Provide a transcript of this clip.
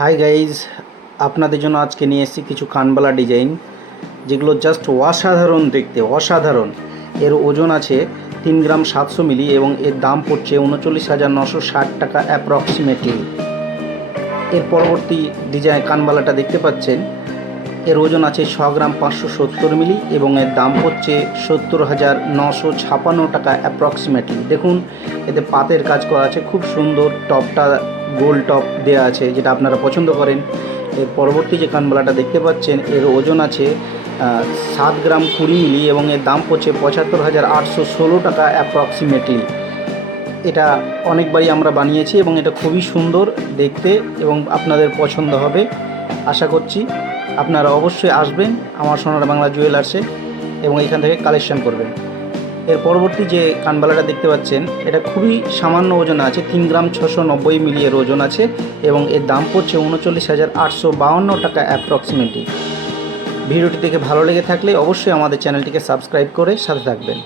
Hi guys, আপনাদের জন্য আজকে নিয়ে এসেছি কিছু কানবালা ডিজাইন, যেগুলো জাস্ট অসাধারণ দেখতে, অসাধারণ। এর ওজন আছে 3 গ্রাম 700 মিলি এবং এর দাম পড়ছে 39,960 টাকা অ্যাপ্রক্সিমেটলি। এর পরবর্তী ডিজাইন কানবালাটা দেখতে পাচ্ছেন, এর ওজন আছে 6 গ্রাম 570 মিলি এবং এর দাম পড়ছে 70,956 টাকা অ্যাপ্রক্সিমেটলি। দেখুন, এতে পাতের কাজ করা আছে, খুব সুন্দর। টপটা গোল টপ দেওয়া আছে, যেটা আপনারা পছন্দ করেন। এর পরবর্তী যে কানবালাটা দেখতে পাচ্ছেন, এর ওজন আছে 7 গ্রাম 20 মিলি এবং এর দাম পড়ছে 75,816 টাকা অ্যাপ্রক্সিমেটলি। এটা অনেকবারই আমরা বানিয়েছি এবং এটা খুবই সুন্দর দেখতে এবং আপনাদের পছন্দ হবে আশা করছি। আপনারা অবশ্যই আসবেন আমার সোনার বাংলা জুয়েলার্সে এবং এখান থেকে কালেকশন করবেন। এর পরবর্তী যে কানবালাটা দেখতে পাচ্ছেন, এটা খুবই সামান্য ওজন আছে, 3 গ্রাম 690 মিলি এর ওজন আছে এবং এর দাম পড়ছে 39,852 টাকা অ্যাপ্রক্সিমেটলি। ভিডিওটি দেখে ভালো লেগে থাকলে অবশ্যই আমাদের চ্যানেলটিকে সাবস্ক্রাইব করে সাথে থাকবেন।